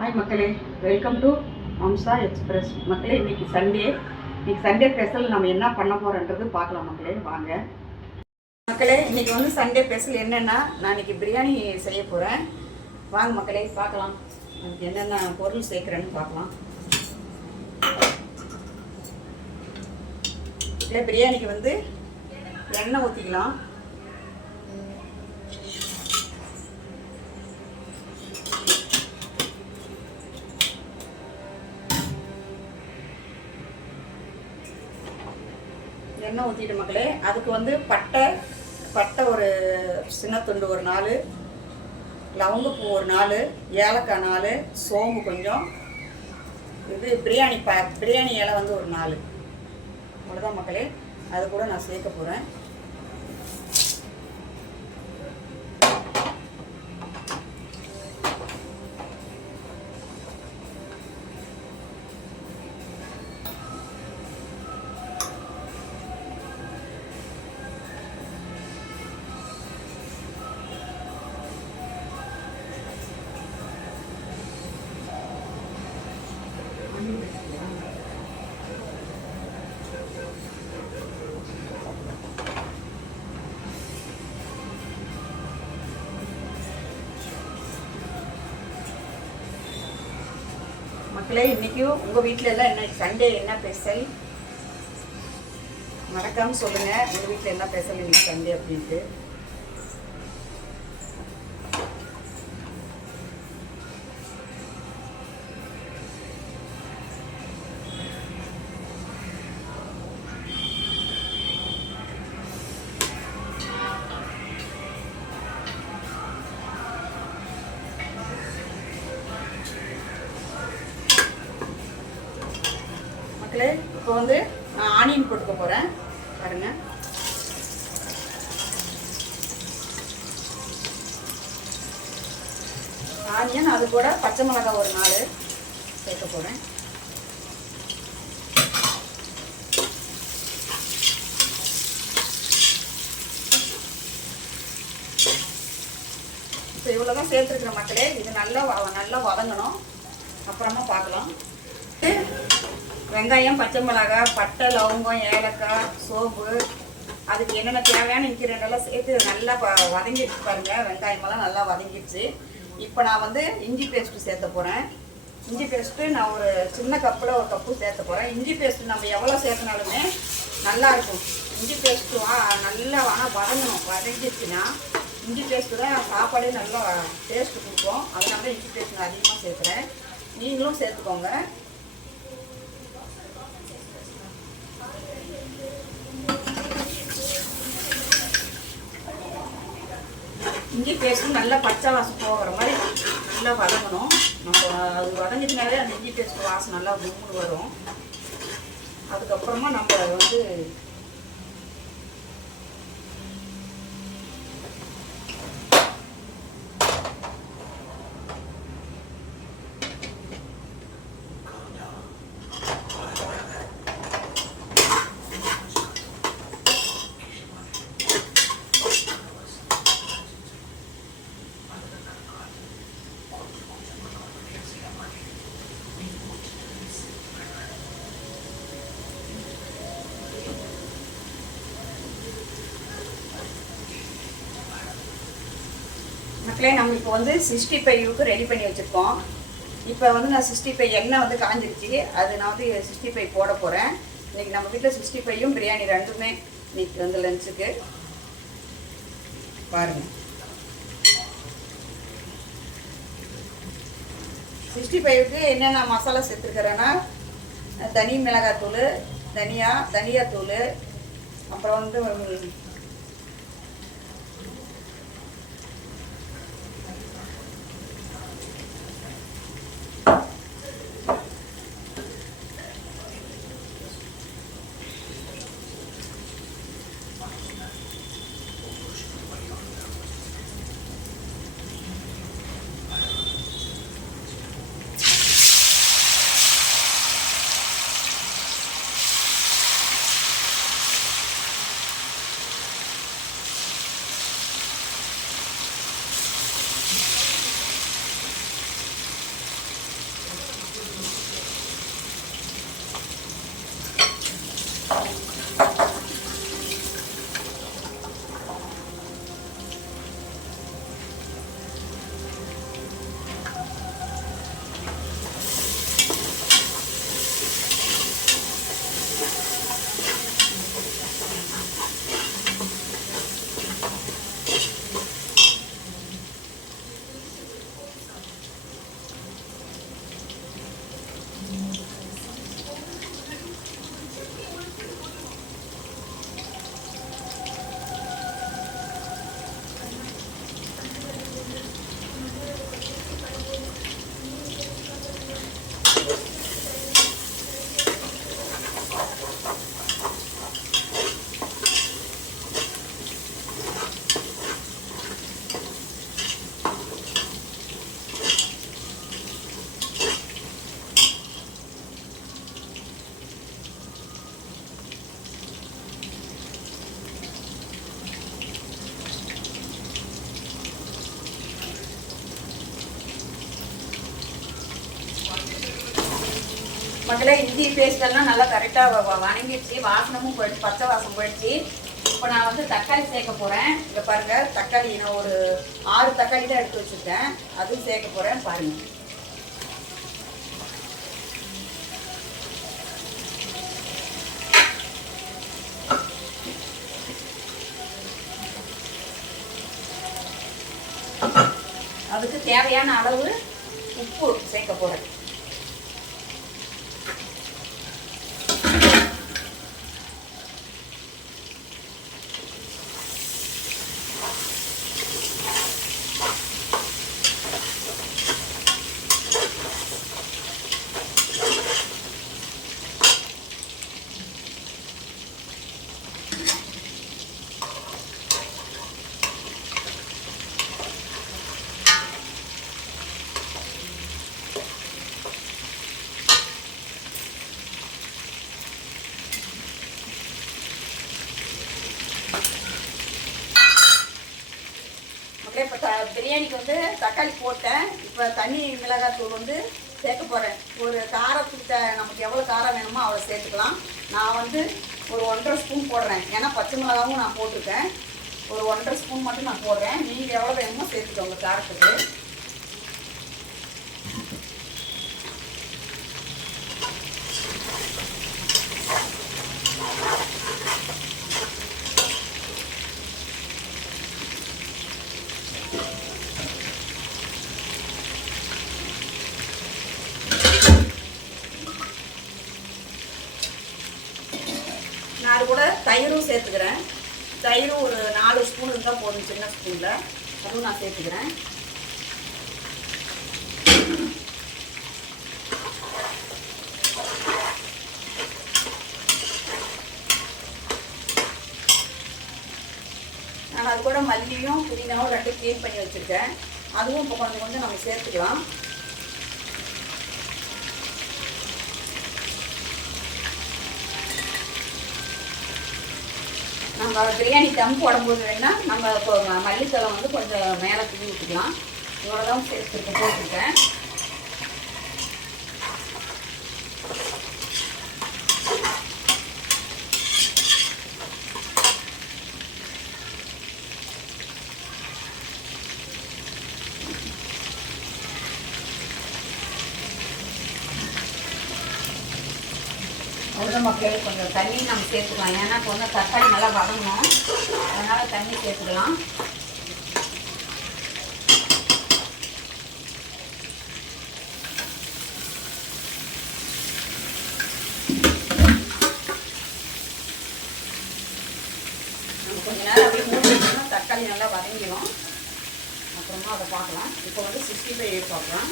Hi மக்களே, welcome to Amsa express. மக்களே, இன்னைக்கு சண்டே ஸ்பெஷல் நம்ம என்ன பண்ண போகிறோன்றது பார்க்கலாம் மக்களே, வாங்க. மக்களே, இன்னைக்கு வந்து சண்டே ஸ்பெஷல் என்னென்னா, நான் இன்னைக்கு பிரியாணி செய்ய போகிறேன். வாங்க மக்களே, பார்க்கலாம் அதுக்கு என்னென்ன பொருள் சேர்க்குறேன்னு பார்க்கலாம். இல்லை, பிரியாணிக்கு வந்து எண்ணெய் ஊற்றிக்கலாம். எண்ணெய் ஊற்றிட்டு மக்களே, அதுக்கு வந்து பட்டை ஒரு சின்ன துண்டு ஒரு 4, லவங்கப்பூ ஒரு 4, ஏலக்காய் 4, சோம்பு கொஞ்சம், இது பிரியாணி இலை வந்து ஒரு 4. அவ்வளோதான் மக்களே, அது கூட நான் சேர்க்க போகிறேன். மக்களே, இன்றைக்கும் உங்கள் வீட்டில் எல்லாம் என்ன சண்டே என்ன ஸ்பெஷல் மறக்காமல் சொல்லுங்கள். உங்கள் வீட்டில் என்ன ஸ்பெஷல் இன்னைக்கு சண்டே அப்படின்ட்டு. மக்களே, இப்போ வந்து நான் ஆனியன் போட்டுக்க போகிறேன் பாருங்க. ஆனியன், அது கூட பச்சை மிளகாய் ஒரு 4 சேர்க்க போகிறேன். இப்போ இவ்வளோதான் சேர்த்துருக்குற மக்களே. இது நல்லா வதங்கணும், அப்புறமா பார்க்கலாம். வெங்காயம், பச்சை மிளகாய், பட்டை, லவங்கம், ஏலக்காய், சோம்பு, அதுக்கு என்னென்ன தேவையான இன்க்ரீடியன்ட்லாம் சேர்த்து நல்லா வதங்கிடுச்சு பாருங்கள். வெங்காயமெல்லாம் நல்லா வதங்கிடுச்சு. இப்போ நான் வந்து இஞ்சி பேஸ்ட்டு சேர்த்த போகிறேன். இஞ்சி பேஸ்ட்டு நான் ஒரு சின்ன கப்பில் ஒரு கப்பு சேர்த்த போகிறேன். இஞ்சி பேஸ்ட்டு நம்ம எவ்வளோ சேர்த்தினாலுமே நல்லாயிருக்கும். இஞ்சி பேஸ்ட்டு நல்லா ஆனால் வதங்கிடுச்சுன்னா இஞ்சி பேஸ்ட்டு தான் சாப்பாடே நல்லா டேஸ்ட்டு கொடுக்கும். அதனால தான் இஞ்சி பேஸ்ட் நான் அதிகமாக சேர்க்குறேன். நீங்களும் சேர்த்துக்கோங்க. இஞ்சி பேஸ்ட்டு நல்லா பச்சை வாசம் போகிற மாதிரி நல்லா வதங்கணும். நம்ம அது வதங்கினாலே அந்த இஞ்சி பேஸ்ட் வாசம் நல்லா கும்முன்னு வரும். அதுக்கப்புறமா நம்ம வந்து மக்களே, நம்ம இப்போ வந்து 65க்கு ரெடி பண்ணி வச்சுருக்கோம். இப்போ வந்து நான் 65 எண்ணெய் வந்து காஞ்சிருச்சு. அது நான் வந்து 65 போட போகிறேன். இன்றைக்கி நம்ம வீட்டில் 65யும் பிரியாணி ரெண்டுமே இன்றைக்கி வந்து லஞ்சுக்கு பாருங்கள். 65க்கு என்னென்ன மசாலா சேர்த்துருக்கிறேன்னா, தனி மிளகாத்தூள், தனியாத்தூள், அப்புறம் வந்து மக்களே இஞ்சி பேஸ்டெல்லாம் நல்லா கரெக்டாக வணங்கிடுச்சு, வாசனமும் போயிடுச்சு, பச்சை வாசம் போயிடுச்சு. இப்போ நான் வந்து தக்காளி சேர்க்க போகிறேன். இங்கே பாருங்கள், தக்காளி நான் ஒரு 6 தக்காளி தான் எடுத்து வச்சுருக்கேன், அதுவும் சேர்க்க போகிறேன் பாருங்கள். அதுக்கு தேவையான அளவு உப்பு சேர்க்க போகிறேன். இப்போ பிரியாணிக்கு வந்து தக்காளி போட்டேன். இப்போ தண்ணி மிளகாத்தூள் வந்து சேர்க்க போகிறேன். ஒரு காரத்துக்கு நமக்கு எவ்வளோ காரம் வேணுமோ அவ்வளோ சேர்த்துக்கலாம். நான் வந்து ஒரு 1.5 ஸ்பூன் போடுறேன், ஏன்னா பச்சை மிளகாவும் நான் போட்டிருக்கேன். ஒரு 1.5 ஸ்பூன் மட்டும் நான் போடுறேன். நீங்கள் எவ்வளோ வேணுமோ சேர்த்துக்கோங்க காரத்துக்கு. நான் அது கூட தயிரும் சேர்த்துக்கிறேன். தயிரும் ஒரு 4 ஸ்பூன் இருந்தால் போதும், சின்ன ஸ்பூனில். அதுவும் நான் சேர்த்துக்கிறேன். நான் அது கூட மல்லியும் புதினாவும் 2 க்ளீன் பண்ணி வச்சுருக்கேன். அதுவும் இப்போ கொஞ்சம் கொஞ்சம் நம்ம சேர்த்துக்கலாம். நம்ம பிரியாணி தம் போடும்போது வேணால் நம்ம இப்போ மல்லித்தலை வந்து கொஞ்சம் மேலே தூவி விட்டுக்கலாம். இவ்வளோதான் போட்டிருக்கேன். அவ்வளோ மக்களே, கொஞ்சம் தண்ணி நம்ம சேர்த்துக்கலாம், ஏன்னா இப்போ வந்து தக்காளி நல்லா வதங்கணும், அதனால் தண்ணி சேர்த்துக்கலாம். நம்ம கொஞ்ச நேரம் அப்படியே மூடி வச்சோம்னா தக்காளி நல்லா வதங்கிடும். அப்புறமா அதை பார்க்கலாம். இப்போ வந்து 65 பார்க்கலாம்.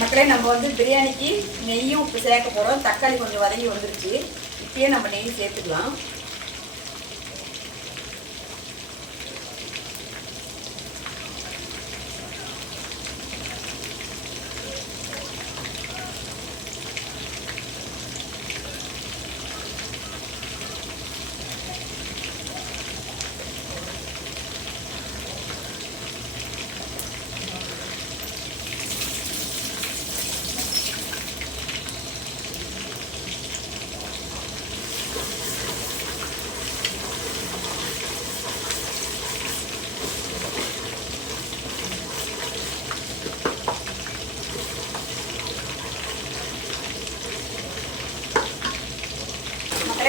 மக்களே, நம்ம வந்து பிரியாணிக்கு நெய்யும் உப்பு சேர்க்க போகிறோம். தக்காளி கொஞ்சம் வதங்கி வந்துருச்சு. இப்பயே நம்ம நெய் சேர்த்துக்கலாம்.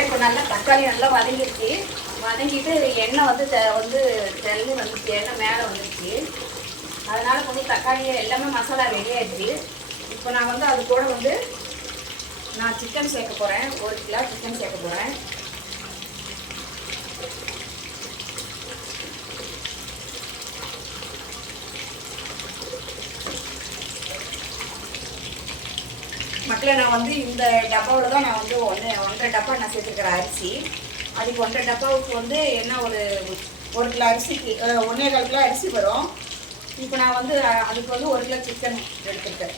இப்போ நல்லா தக்காளி நல்லா வதங்கிடுச்சு. வதங்கிட்டு எண்ணெய் வந்து தெள்ளி வந்துச்சு, எண்ணெய் மேலே வந்துடுச்சு. அதனால் கொஞ்சம் தக்காளி எல்லாமே மசாலா ரெடி ஆகிடுச்சு. இப்போ நான் வந்து அது கூட வந்து நான் சிக்கன் சேர்க்க போகிறேன். 1 கிலோ சிக்கன் சேர்க்க போகிறேன். கணக்கில் நான் வந்து இந்த டப்பாவில் தான் நான் வந்து 1.5 டப்பா நான் சேர்த்துருக்கிறேன் அரிசி. அதுக்கு 1.5 டப்பாவுக்கு வந்து என்ன ஒரு 1 கிலோ அரிசிக்கு 1.25 கிலோ அரிசி வரும். இப்போ நான் வந்து அதுக்கு வந்து 1 கிலோ சிக்கன் எடுத்துருக்கேன்.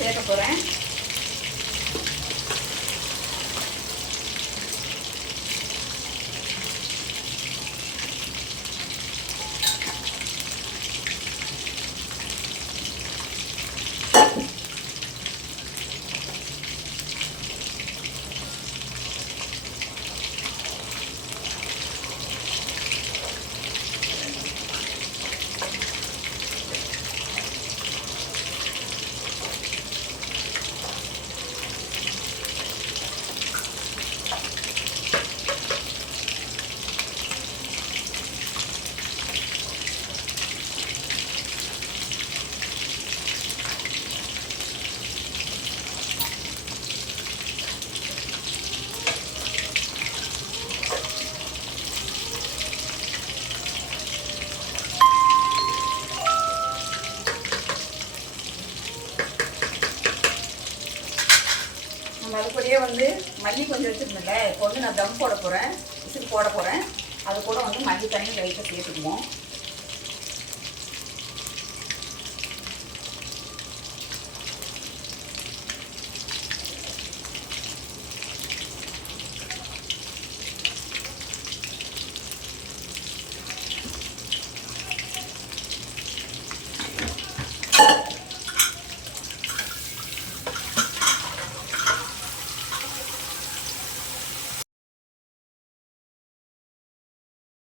சேர்க்க போகிறேன். அதுக்கூடயே வந்து மல்லி கொஞ்சம் வச்சுருந்தேன்ல, இப்போ வந்து நான் தம் போட போகிறேன், விசில் போட போகிறேன். அது கூட வந்து மல்லி தண்ணி லைட்டாக சேர்த்துக்குவோம்.